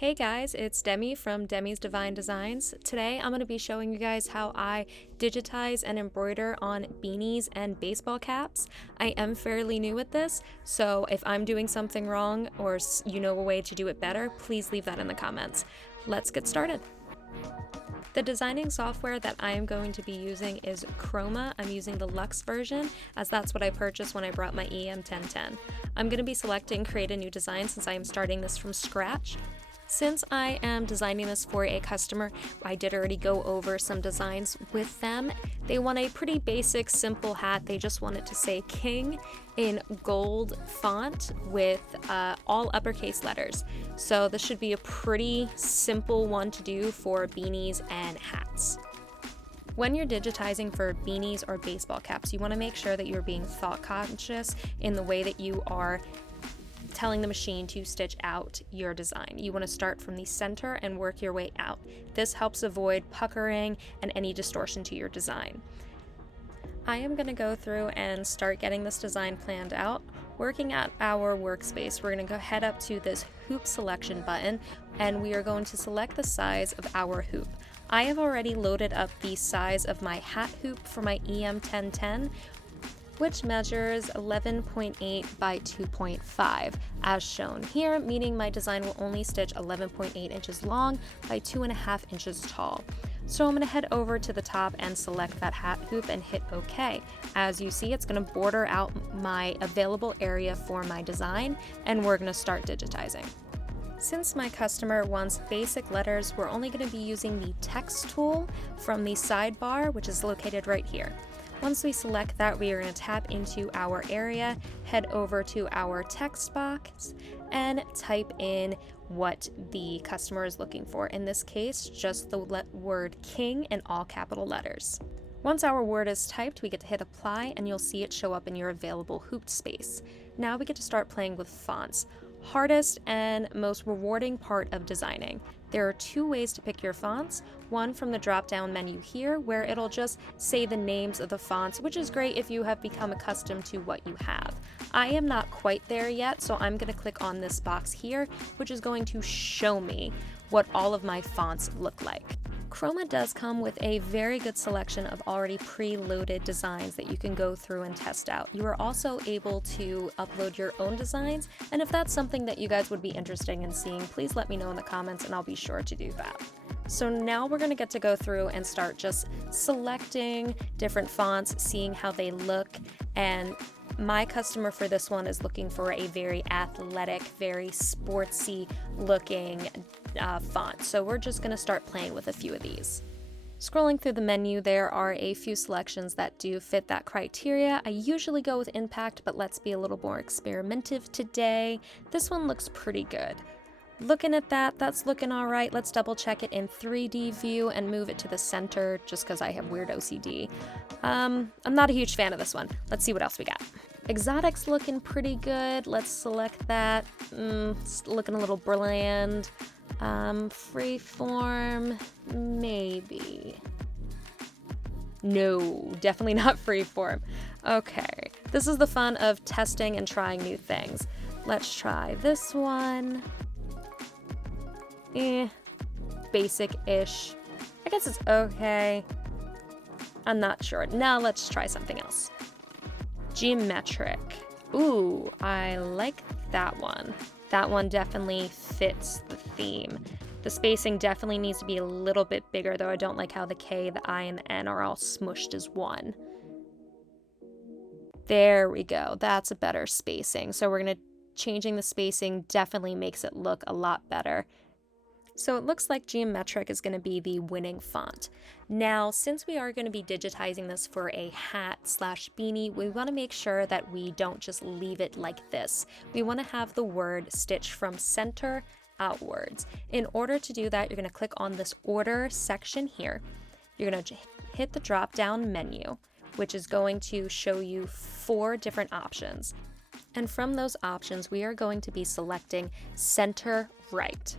Hey guys, it's Demi from Demi's Divine Designs. Today I'm going to be showing you guys how I digitize and embroider on beanies and baseball caps. I am fairly new at this, so if I'm doing something wrong or you know a way to do it better, please leave that in the comments. Let's get started. The designing software that I am going to be using is Chroma. I'm using the Luxe version as that's what I purchased when I brought my EM-1010. I'm going to be selecting create a new design since I am starting this from scratch. Since I am designing this for a customer, I did already go over some designs with them. They want a pretty basic, simple hat. They just want it to say King in gold font with all uppercase letters. So this should be a pretty simple one to do for beanies and hats. When you're digitizing for beanies or baseball caps, you want to make sure that you're being thought conscious in the way that you are telling the machine to stitch out your design. You want to start from the center and work your way out. This helps avoid puckering and any distortion to your design. I am going to go through and start getting this design planned out. Working at our workspace, we're going to go head up to this hoop selection button and we are going to select the size of our hoop. I have already loaded up the size of my hat hoop for my EM-1010, which measures 11.8 by 2.5 as shown here, meaning my design will only stitch 11.8 inches long by 2.5 inches tall. So I'm going to head over to the top and select that hat hoop and hit OK. As you see, it's going to border out my available area for my design, and we're going to start digitizing. Since my customer wants basic letters, we're only going to be using the text tool from the sidebar, which is located right here. Once we select that, we are going to tap into our area, head over to our text box, and type in what the customer is looking for. In this case, just the word King in all capital letters. Once our word is typed, we get to hit apply, and you'll see it show up in your available hooped space. Now we get to start playing with fonts. Hardest and most rewarding part of designing. There are two ways to pick your fonts. One from the drop-down menu here, where it'll just say the names of the fonts, which is great if you have become accustomed to what you have. I am not quite there yet, so I'm going to click on this box here, which is going to show me what all of my fonts look like. Chroma does come with a very good selection of already pre-loaded designs that you can go through and test out. You are also able to upload your own designs, and if that's something that you guys would be interested in seeing, please let me know in the comments and I'll be sure to do that. So now we're going to get to go through and start just selecting different fonts, seeing how they look, and my customer for this one is looking for a very athletic, very sportsy looking font. So we're just going to start playing with a few of these. Scrolling through the menu, there are a few selections that do fit that criteria. I usually go with impact, but let's be a little more experimentative today. This one looks pretty good. Looking at that, that's looking all right. Let's double check it in 3D view and move it to the center just because I have weird OCD. I'm not a huge fan of this one. Let's see what else we got. Exotic's looking pretty good. Let's select that. It's looking a little bland. Freeform, maybe. No, definitely not freeform. Okay, this is the fun of testing and trying new things. Let's try this one. Basic-ish. I guess it's okay. I'm not sure. Now let's try something else. Geometric. Ooh, I like that one. That one definitely fits the theme. The spacing definitely needs to be a little bit bigger, though I don't like how the K, the I, and the N are all smushed as one. There we go. That's a better spacing. So we're going to changing the spacing definitely makes it look a lot better. So it looks like geometric is going to be the winning font. Now, since we are going to be digitizing this for a hat slash beanie, we want to make sure that we don't just leave it like this. We want to have the word stitched from center outwards. In order to do that, you're going to click on this order section here. You're going to hit the drop down menu, which is going to show you 4 different options. And from those options, we are going to be selecting center right.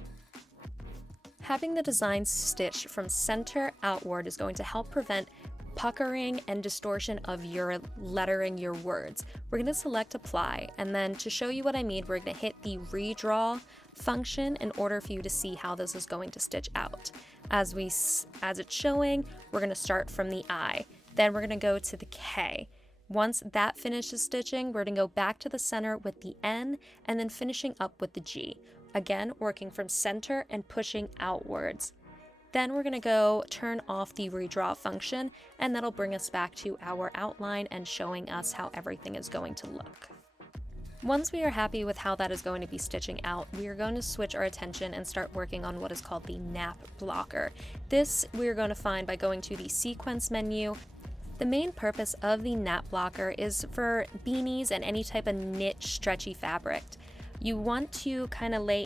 Having the design stitched from center outward is going to help prevent puckering and distortion of your lettering your words. We're going to select apply, and then to show you what I mean, we're going to hit the redraw function in order for you to see how this is going to stitch out. As it's showing, we're going to start from the I, then we're going to go to the K. Once that finishes stitching, we're going to go back to the center with the N and then finishing up with the G. Again, working from center and pushing outwards. Then we're going to go turn off the redraw function, and that'll bring us back to our outline and showing us how everything is going to look. Once we are happy with how that is going to be stitching out, we are going to switch our attention and start working on what is called the nap blocker. This we are going to find by going to the sequence menu. The main purpose of the nap blocker is for beanies and any type of knit stretchy fabric. You want to kind of lay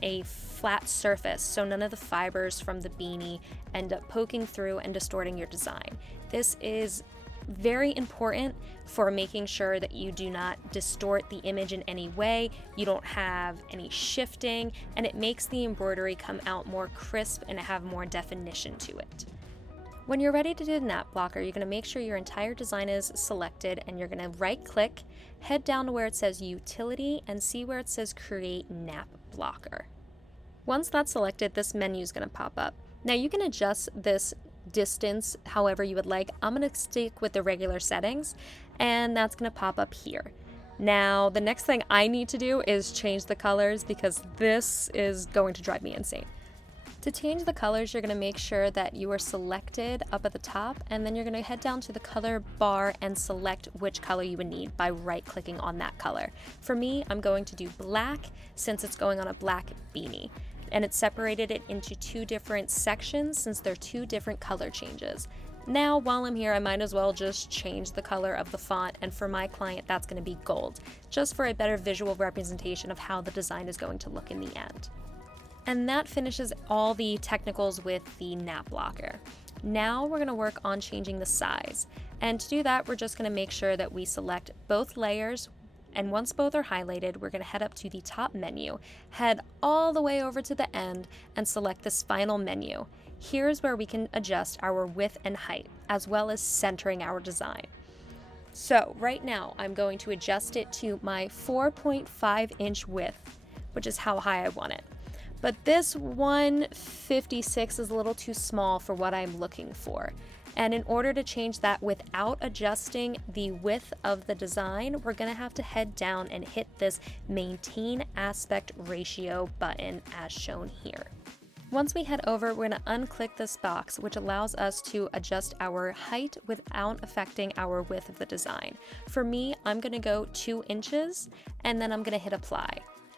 a flat surface so none of the fibers from the beanie end up poking through and distorting your design. This is very important for making sure that you do not distort the image in any way, you don't have any shifting, and it makes the embroidery come out more crisp and have more definition to it. When you're ready to do the nap blocker, you're going to make sure your entire design is selected, and you're going to right click, head down to where it says utility, and see where it says create nap blocker. Once that's selected, this menu is going to pop up. Now you can adjust this distance however you would like. I'm going to stick with the regular settings, and that's going to pop up here. Now the next thing I need to do is change the colors because this is going to drive me insane. To change the colors, you're going to make sure that you are selected up at the top, and then you're going to head down to the color bar and select which color you would need by right clicking on that color. For me, I'm going to do black since it's going on a black beanie, and it's separated it into two different sections since they're two different color changes. Now, while I'm here, I might as well just change the color of the font, and for my client, that's going to be gold, just for a better visual representation of how the design is going to look in the end. And that finishes all the technicals with the nap blocker. Now we're going to work on changing the size. And to do that, we're just going to make sure that we select both layers. And once both are highlighted, we're going to head up to the top menu, head all the way over to the end, and select this final menu. Here's where we can adjust our width and height, as well as centering our design. So right now, I'm going to adjust it to my 4.5-inch width, which is how high I want it. But this 156 is a little too small for what I'm looking for. And in order to change that without adjusting the width of the design, we're going to have to head down and hit this maintain aspect ratio button as shown here. Once we head over, we're going to unclick this box, which allows us to adjust our height without affecting our width of the design. For me, I'm going to go 2 inches, and then I'm going to hit apply.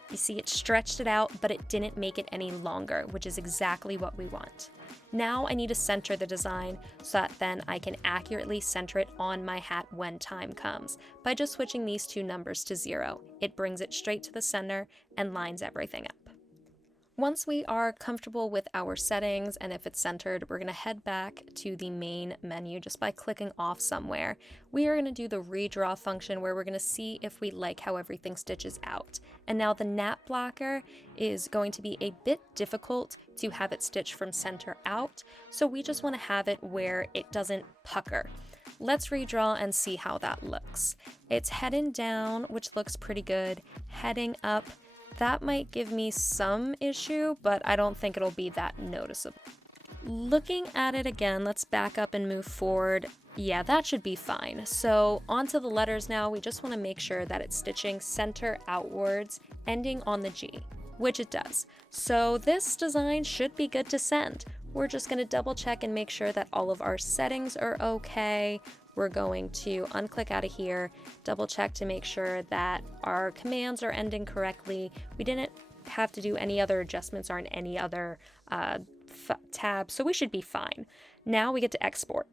You see it stretched it out, but it didn't make it any longer, which is exactly what we want. Now I need to center the design so that then I can accurately center it on my hat when time comes. By just switching these two numbers to 0, it brings it straight to the center and lines everything up. Once we are comfortable with our settings and if it's centered, we're going to head back to the main menu just by clicking off somewhere. We are going to do the redraw function where we're going to see if we like how everything stitches out. And now the nap blocker is going to be a bit difficult to have it stitch from center out, so we just want to have it where it doesn't pucker. Let's redraw and see how that looks. It's heading down, which looks pretty good. Heading up, that might give me some issue, but I don't think it'll be that noticeable. Looking at it again, let's back up and move forward. Yeah, that should be fine. So onto the letters now, we just want to make sure that it's stitching center outwards, ending on the G, which it does. So this design should be good to send. We're just going to double check and make sure that all of our settings are okay. We're going to unclick out of here, double check to make sure that our commands are ending correctly. We didn't have to do any other adjustments or in any other tab, so we should be fine. Now we get to export.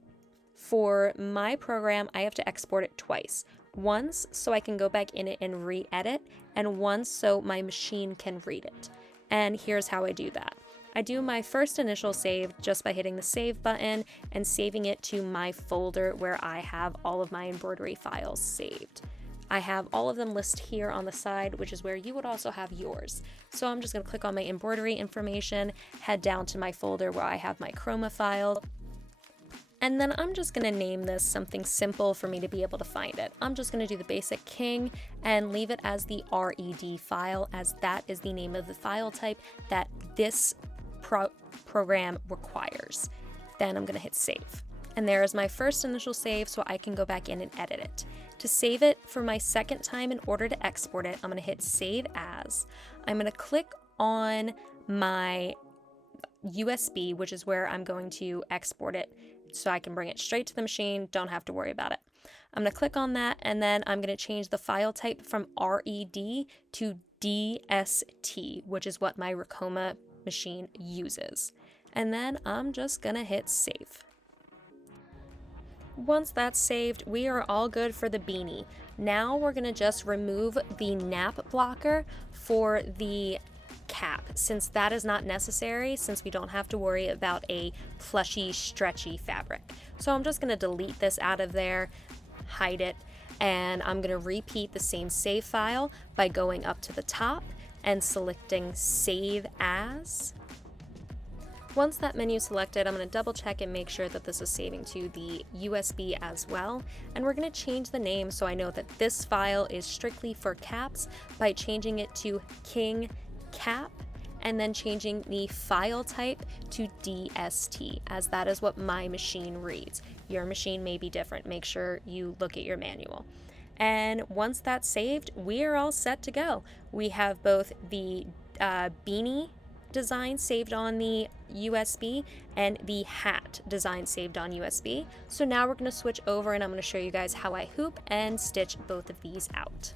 For my program, I have to export it twice. Once so I can go back in it and re-edit, and once so my machine can read it. And here's how I do that. I do my first initial save just by hitting the save button and saving it to my folder where I have all of my embroidery files saved. I have all of them listed here on the side, which is where you would also have yours. So I'm just going to click on my embroidery information, head down to my folder where I have my Chroma file. And then I'm just gonna name this something simple for me to be able to find it. I'm just gonna do the basic king and leave it as the RED file, as that is the name of the file type that this program requires. Then I'm gonna hit save. And there is my first initial save, so I can go back in and edit it. To save it for my second time in order to export it, I'm gonna hit save as. I'm gonna click on my USB, which is where I'm going to export it so I can bring it straight to the machine, don't have to worry about it. I'm going to click on that, and then I'm going to change the file type from RED to DST, which is what my Ricoma machine uses. And then I'm just going to hit save. Once that's saved, we are all good for the beanie. Now we're going to just remove the nap blocker for the cap, since that is not necessary, since we don't have to worry about a plushy, stretchy fabric. So I'm just going to delete this out of there, hide it, and I'm going to repeat the same save file by going up to the top and selecting Save As. Once that menu is selected, I'm going to double check and make sure that this is saving to the USB as well. And we're going to change the name so I know that this file is strictly for caps by changing it to King Cap, and then changing the file type to DST, as that is what my machine reads. Your machine may be different. Make sure you look at your manual. And once that's saved, we are all set to go. We have both the beanie design saved on the USB and the hat design saved on USB. So now we're going to switch over and I'm going to show you guys how I hoop and stitch both of these out.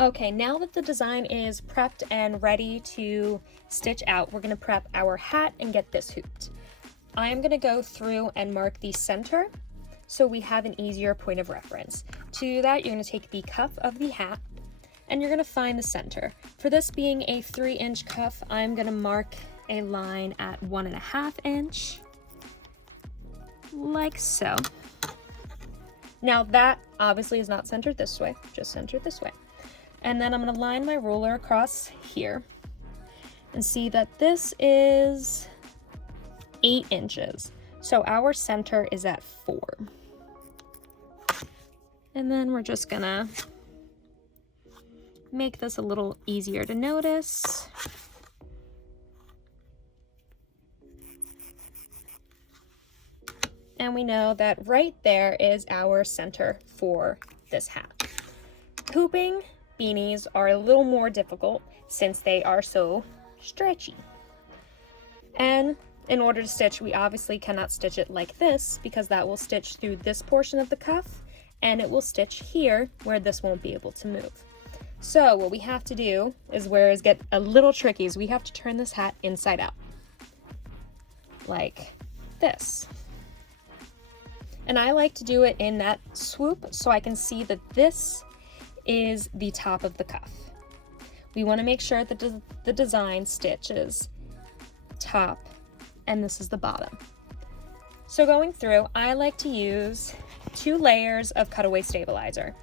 Okay, now that the design is prepped and ready to stitch out, we're going to prep our hat and get this hooped. I'm going to go through and mark the center so we have an easier point of reference. To do that, you're going to take the cuff of the hat and you're going to find the center. For this being a 3-inch cuff, I'm going to mark a line at 1.5 inch, like so. Now that obviously is not centered this way, just centered this way. And then I'm going to line my ruler across here and see that this is 8 inches. So our center is at 4. And then we're just going to make this a little easier to notice. And we know that right there is our center for this hat. Hooping beanies are a little more difficult since they are so stretchy. And in order to stitch, we obviously cannot stitch it like this because that will stitch through this portion of the cuff and it will stitch here where this won't be able to move. So what we have to do is where it gets a little tricky is we have to turn this hat inside out like this. And I like to do it in that swoop so I can see that this is the top of the cuff. We want to make sure that the design stitches top and this is the bottom. So going through, I like to use 2 layers of cutaway stabilizer.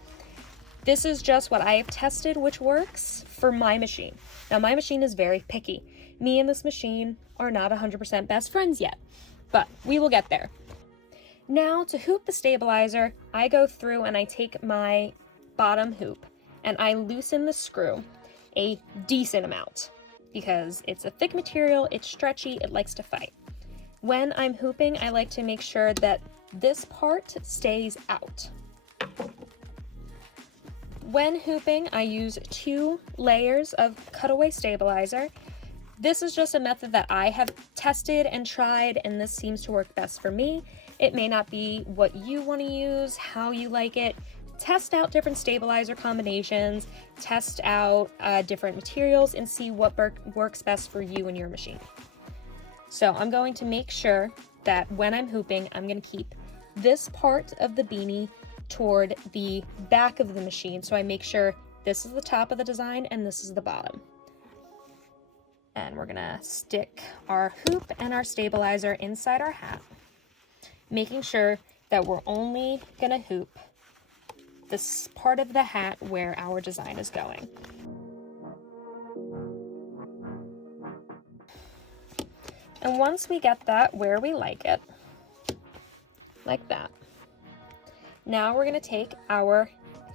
This is just what I have tested which works for my machine. Now my machine is very picky. Me and this machine are not 100% best friends yet, but we will get there. Now to hoop the stabilizer, I go through and I take my bottom hoop and I loosen the screw a decent amount because it's a thick material, it's stretchy, it likes to fight. When I'm hooping, I like to make sure that this part stays out. When hooping, I use 2 layers of cutaway stabilizer. This is just a method that I have tested and tried, and this seems to work best for me. It may not be what you want to use, how you like it. Test out different stabilizer combinations, test out different materials, and see what works best for you and your machine. So I'm going to make sure that when I'm hooping, I'm going to keep this part of the beanie toward the back of the machine. So I make sure this is the top of the design and this is the bottom. And we're going to stick our hoop and our stabilizer inside our hat, making sure that we're only going to hoop this part of the hat where our design is going. And once we get that where we like it, like that. Now we're going to take our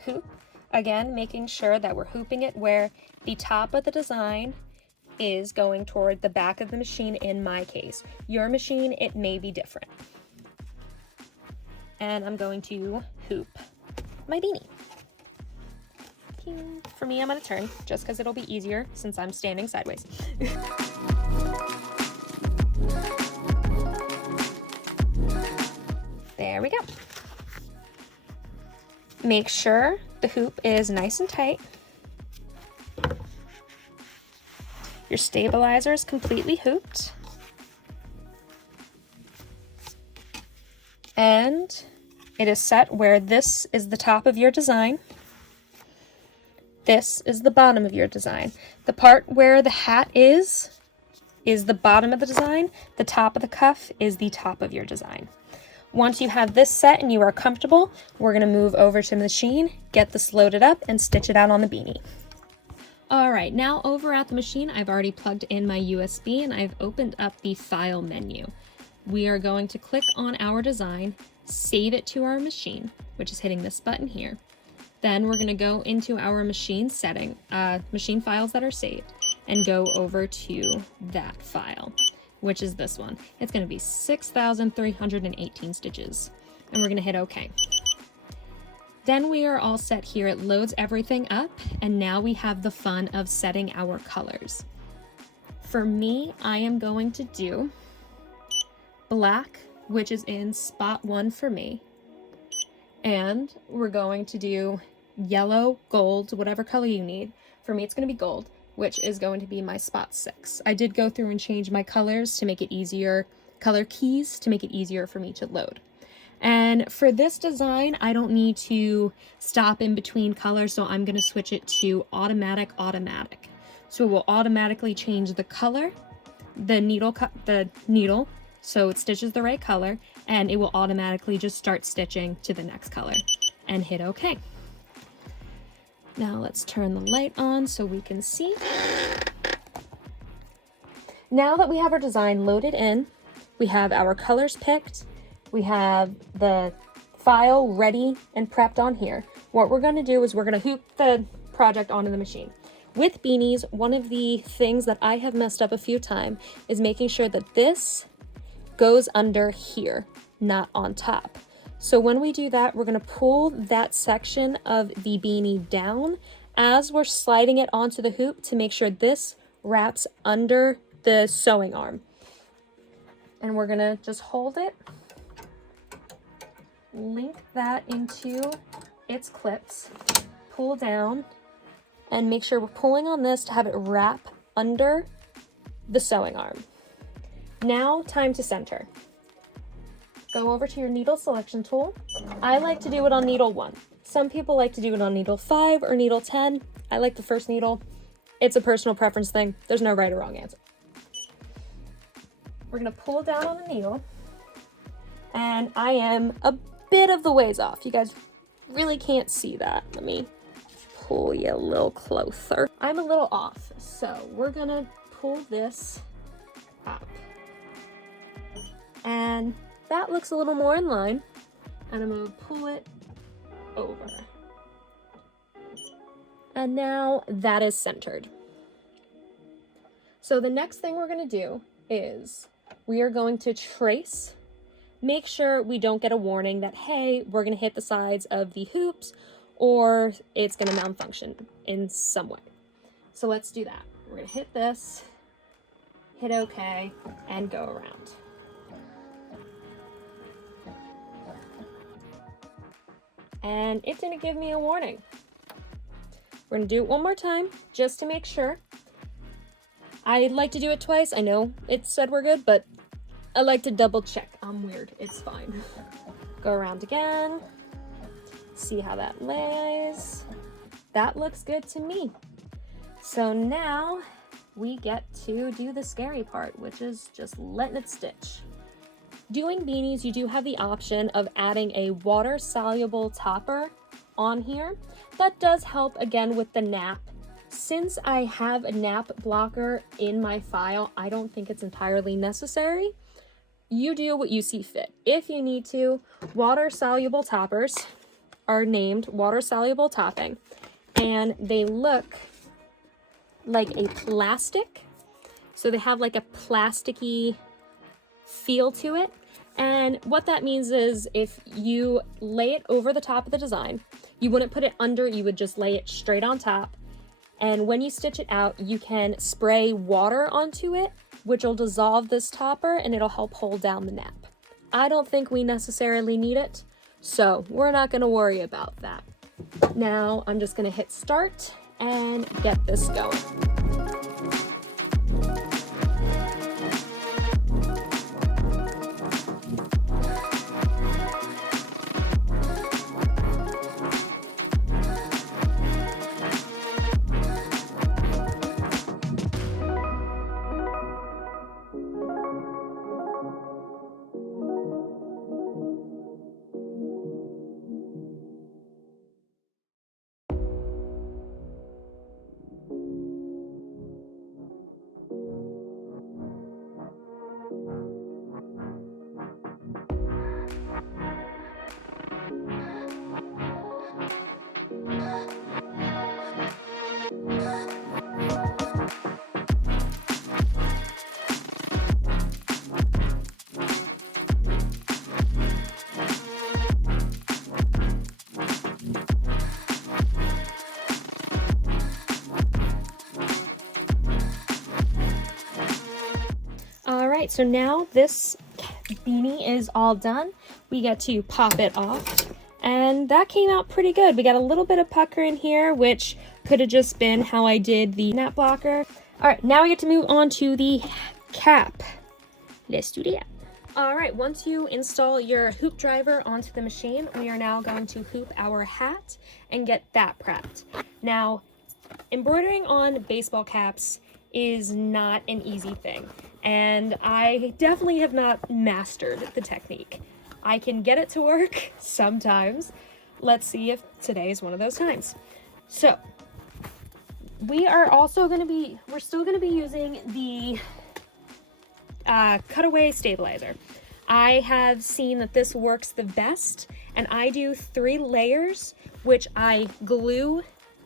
hoop, again making sure that we're hooping it where the top of the design is going toward the back of the machine in my case. Your machine, it may be different. And I'm going to hoop my beanie. For me, I'm going to turn just because it'll be easier since I'm standing sideways. There we go. Make sure the hoop is nice and tight. Your stabilizer is completely hooped. And it is set where this is the top of your design. This is the bottom of your design. The part where the hat is the bottom of the design. The top of the cuff is the top of your design. Once you have this set and you are comfortable, we're going to move over to the machine, get this loaded up, and stitch it out on the beanie. Alright, now over at the machine, I've already plugged in my USB and I've opened up the file menu. We are going to click on our design, save it to our machine, which is hitting this button here. Then we're going to go into our machine setting, machine files that are saved, and go over to that file, which is this one. It's going to be 6,318 stitches, and we're going to hit OK. Then we are all set here. It loads everything up, and now we have the fun of setting our colors. For me, I am going to do black, which is in spot 1 for me, and we're going to do yellow, gold, whatever color you need. For me, it's going to be gold, which is going to be my spot 6. I did go through and change my colors to make it easier, color keys to make it easier for me to load. And for this design, I don't need to stop in between colors, so I'm going to switch it to automatic. So it will automatically change the color, the needle, so it stitches the right color, and it will automatically just start stitching to the next color, and hit OK. Now let's turn the light on so we can see. Now that we have our design loaded in, we have our colors picked, we have the file ready and prepped on here. What we're going to do is we're going to hoop the project onto the machine. With beanies, one of the things that I have messed up a few times is making sure that this goes under here, not on top. So when we do that, we're going to pull that section of the beanie down as we're sliding it onto the hoop to make sure this wraps under the sewing arm. And we're going to just hold it, link that into its clips, pull down, and make sure we're pulling on this to have it wrap under the sewing arm. Now, time to center. Go over to your needle selection tool. I like to do it on needle 1. Some people like to do it on needle 5 or needle 10. I like the first needle. It's a personal preference thing. There's no right or wrong answer. We're going to pull down on the needle, and I am a bit of the ways off. You guys really can't see that. Let me pull you a little closer. I'm a little off, so we're going to pull this up. And that looks a little more in line, and I'm going to pull it over. And now that is centered. So the next thing we're going to do is we are going to trace, make sure we don't get a warning that, hey, we're going to hit the sides of the hoops or it's going to malfunction in some way. So let's do that. We're going to hit this, hit OK, and go around. And it didn't give me a warning. We're gonna do it one more time just to make sure. I'd like to do it twice. I know it said we're good, but I like to double check. I'm weird, it's fine. Go around again. See how that lays. That looks good to me. So now we get to do the scary part, which is just letting it stitch. Doing beanies, you do have the option of adding a water-soluble topper on here. That does help again with the nap. Since I have a nap blocker in my file, I don't think it's entirely necessary, you do what you see fit. If you need to, water-soluble toppers are named water-soluble topping, and they look like a plastic. So they have like a plasticky feel to it. And what that means is if you lay it over the top of the design, you wouldn't put it under, you would just lay it straight on top. And when you stitch it out, you can spray water onto it, which will dissolve this topper and it'll help hold down the nap. I don't think we necessarily need it, so we're not gonna worry about that. Now I'm just gonna hit start and get this going. Alright, so now this beanie is all done. We get to pop it off, and that came out pretty good. We got a little bit of pucker in here, which could have just been how I did the nap blocker. Alright, now we get to move on to the cap. Let's do that. Alright, once you install your hoop driver onto the machine, we are now going to hoop our hat and get that prepped. Now, embroidering on baseball caps is not an easy thing, and I definitely have not mastered the technique. I can get it to work sometimes. Let's see if today is one of those times. So we're still going to be using the cutaway stabilizer. I have seen that this works the best, and I do 3 layers, which I glue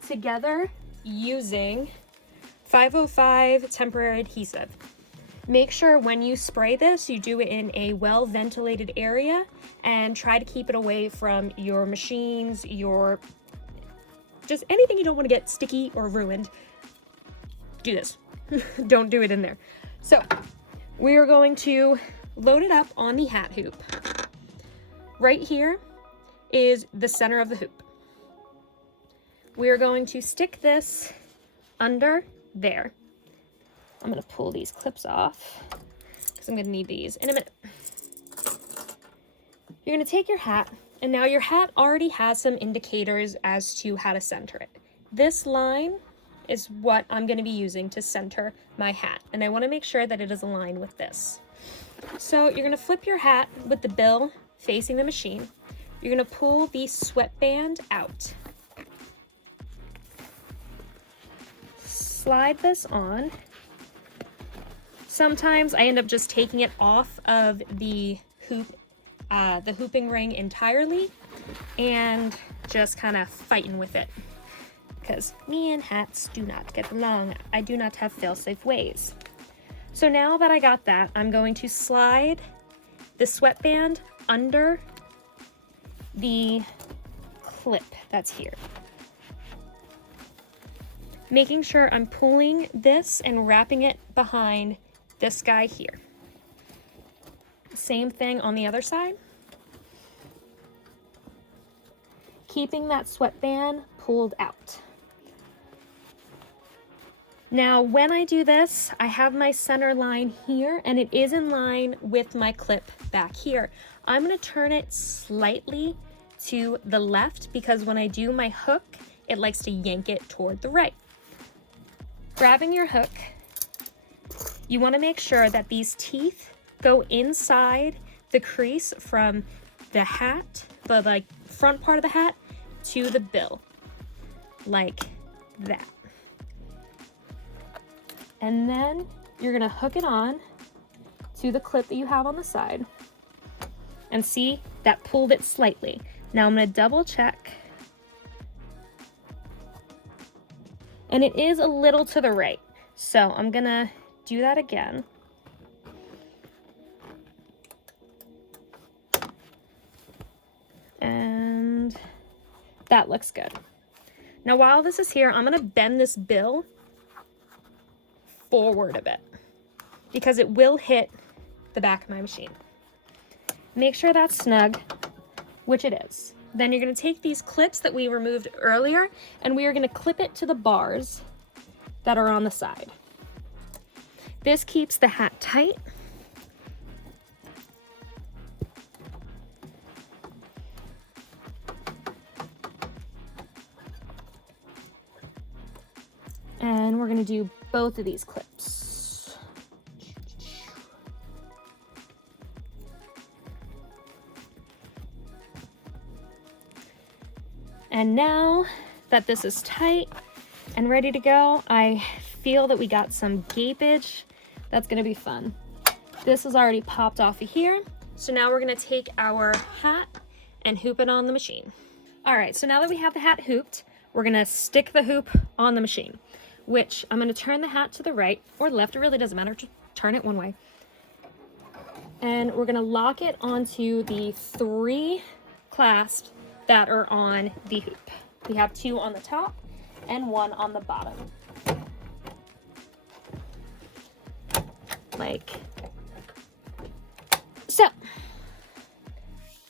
together using 505 temporary adhesive. Make sure when you spray this, you do it in a well-ventilated area and try to keep it away from your machines, just anything you don't want to get sticky or ruined. Do this. Don't do it in there. So we are going to load it up on the hat hoop. Right here is the center of the hoop. We are going to stick this under there. I'm going to pull these clips off because I'm going to need these in a minute. You're going to take your hat, and now your hat already has some indicators as to how to center it. This line is what I'm going to be using to center my hat, and I want to make sure that it is aligned with this. So you're going to flip your hat with the bill facing the machine. You're going to pull the sweatband out. Slide this on. Sometimes I end up just taking it off of the hooping ring entirely and just kind of fighting with it, because me and hats do not get along. I do not have fail-safe ways. So now that I got that, I'm going to slide the sweatband under the clip that's here, making sure I'm pulling this and wrapping it behind this guy here. Same thing on the other side. Keeping that sweatband pulled out. Now, when I do this, I have my center line here, and it is in line with my clip back here. I'm going to turn it slightly to the left because when I do my hook, it likes to yank it toward the right. Grabbing your hook, you want to make sure that these teeth go inside the crease from the hat, the front part of the hat, to the bill, like that. And then you're going to hook it on to the clip that you have on the side. And see, that pulled it slightly. Now I'm going to double check. And it is a little to the right. So I'm going to do that again. And that looks good. Now while this is here, I'm going to bend this bill forward a bit because it will hit the back of my machine. Make sure that's snug, which it is. Then you're going to take these clips that we removed earlier and we are going to clip it to the bars that are on the side. This keeps the hat tight. And we're going to do both of these clips. And now that this is tight and ready to go, I feel that we got some gapage. That's going to be fun. This is already popped off of here. So now we're going to take our hat and hoop it on the machine. All right, so now that we have the hat hooped, we're going to stick the hoop on the machine, which I'm going to turn the hat to the right or left. It really doesn't matter. Just turn it one way. And we're going to lock it onto the 3 clasps that are on the hoop. We have 2 on the top and 1 on the bottom. Like so.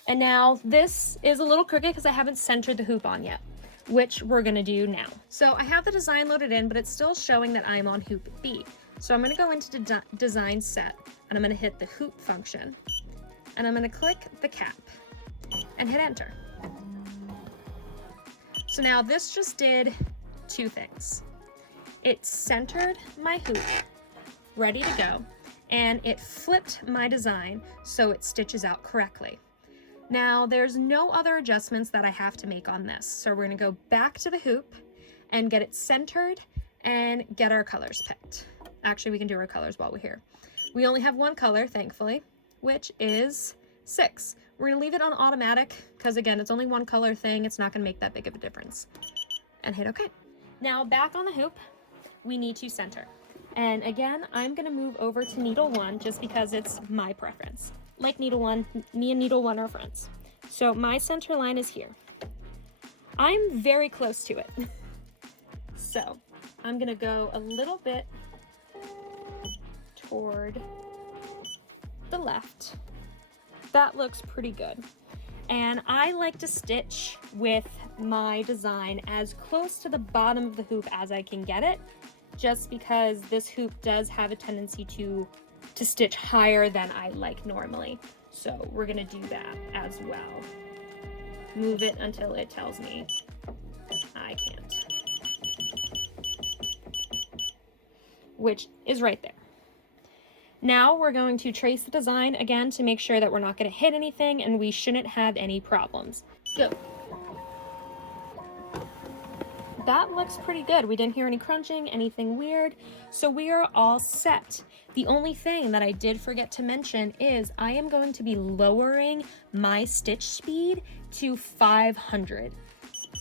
And now this is a little crooked because I haven't centered the hoop on yet, which we're gonna do now. So I have the design loaded in, but it's still showing that I'm on hoop B. So I'm gonna go into design set and I'm gonna hit the hoop function and I'm gonna click the cap and hit enter. So now this just did 2 things. It centered my hoop, ready to go, and it flipped my design so it stitches out correctly. Now there's no other adjustments that I have to make on this. So we're gonna go back to the hoop and get it centered and get our colors picked. Actually, we can do our colors while we're here. We only have 1 color, thankfully, which is 6. We're gonna leave it on automatic because again, it's only 1 color thing. It's not gonna make that big of a difference. And hit okay. Now back on the hoop, we need to center. And again, I'm gonna move over to needle 1 just because it's my preference. Like needle 1, me and needle 1 are friends. So my center line is here. I'm very close to it. So I'm gonna go a little bit toward the left. That looks pretty good. And I like to stitch with my design as close to the bottom of the hoop as I can get it, just because this hoop does have a tendency to stitch higher than I like normally. So we're gonna do that as well. Move it until it tells me I can't. Which is right there. Now we're going to trace the design again to make sure that we're not gonna hit anything and we shouldn't have any problems. Go. That looks pretty good. We didn't hear any crunching, anything weird. So we are all set. The only thing that I did forget to mention is I am going to be lowering my stitch speed to 500.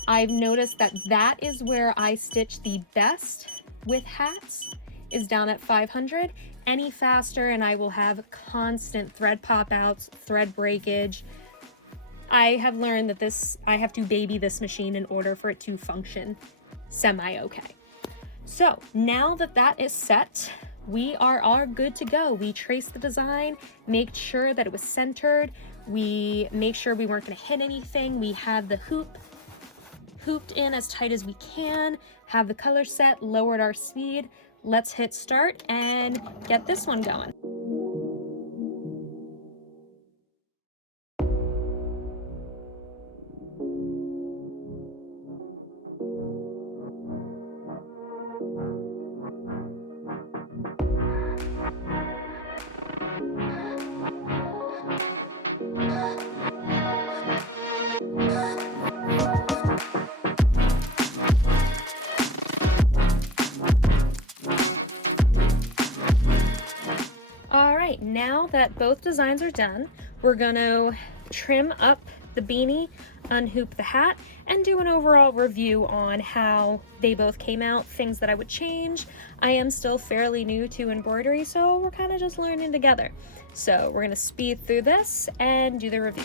I've noticed that that is where I stitch the best with hats, is down at 500. Any faster and I will have constant thread pop outs, thread breakage. I have learned that I have to baby this machine in order for it to function semi-okay. So now that that is set, we are all good to go. We traced the design, made sure that it was centered. We made sure we weren't gonna hit anything. We have the hooped in as tight as we can, have the color set, lowered our speed. Let's hit start and get this one going. right, now that both designs are done, we're gonna trim up the beanie, unhoop the hat, and do an overall review on how they both came out, things that I would change. I am still fairly new to embroidery, so we're kind of just learning together. So we're gonna speed through this and do the review.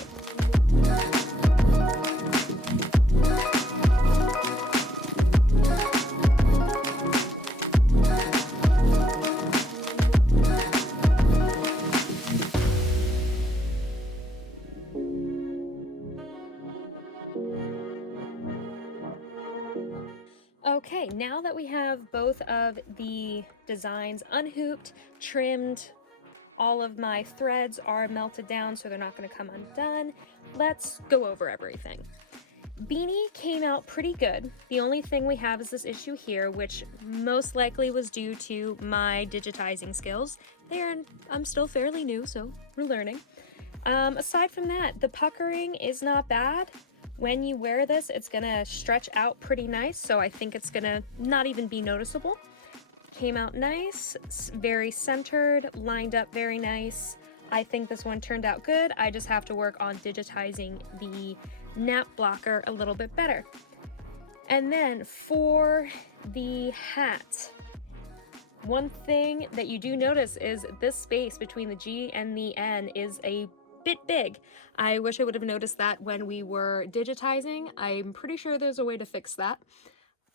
Okay, now that we have both of the designs unhooped, trimmed, all of my threads are melted down so they're not going to come undone, let's go over everything. Beanie came out pretty good. The only thing we have is this issue here, which most likely was due to my digitizing skills. I'm still fairly new, so we're learning. Aside from that, the puckering is not bad. When you wear this, it's gonna stretch out pretty nice, so I think it's gonna not even be noticeable. Came out nice, very centered, lined up very nice. I think this one turned out good. I just have to work on digitizing the nap blocker a little bit better. And then for the hat, one thing that you do notice is this space between the G and the N is a bit big. I wish I would have noticed that when we were digitizing. I'm pretty sure there's a way to fix that.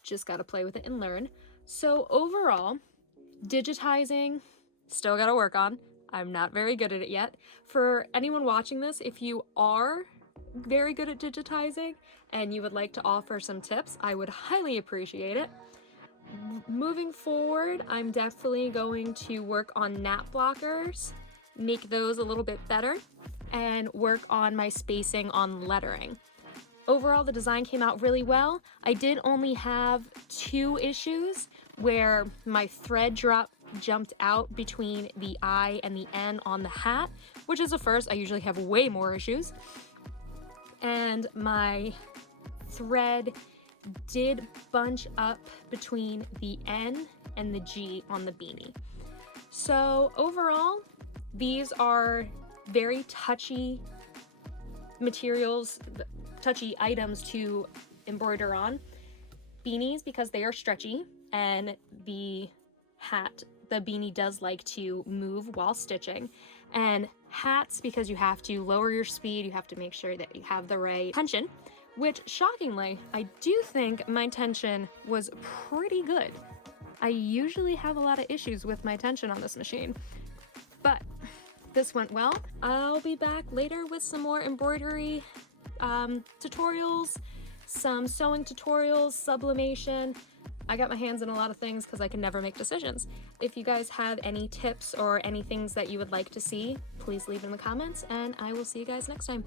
Just gotta play with it and learn. So overall, digitizing, still gotta work on. I'm not very good at it yet. For anyone watching this, if you are very good at digitizing and you would like to offer some tips, I would highly appreciate it. Moving forward, I'm definitely going to work on nap blockers, make those a little bit better, and work on my spacing on lettering. Overall, the design came out really well. I did only have 2 issues where my thread jumped out between the I and the N on the hat, which is a first. I usually have way more issues. And my thread did bunch up between the N and the G on the beanie. So overall, these are very touchy materials, touchy items to embroider on. Beanies, because they are stretchy, and the beanie does like to move while stitching. And hats, because you have to lower your speed, you have to make sure that you have the right tension, which shockingly, I do think my tension was pretty good. I usually have a lot of issues with my tension on this machine, but this went well. I'll be back later with some more embroidery tutorials, some sewing tutorials, sublimation. I got my hands in a lot of things because I can never make decisions. If you guys have any tips or any things that you would like to see, please leave in the comments, and I will see you guys next time.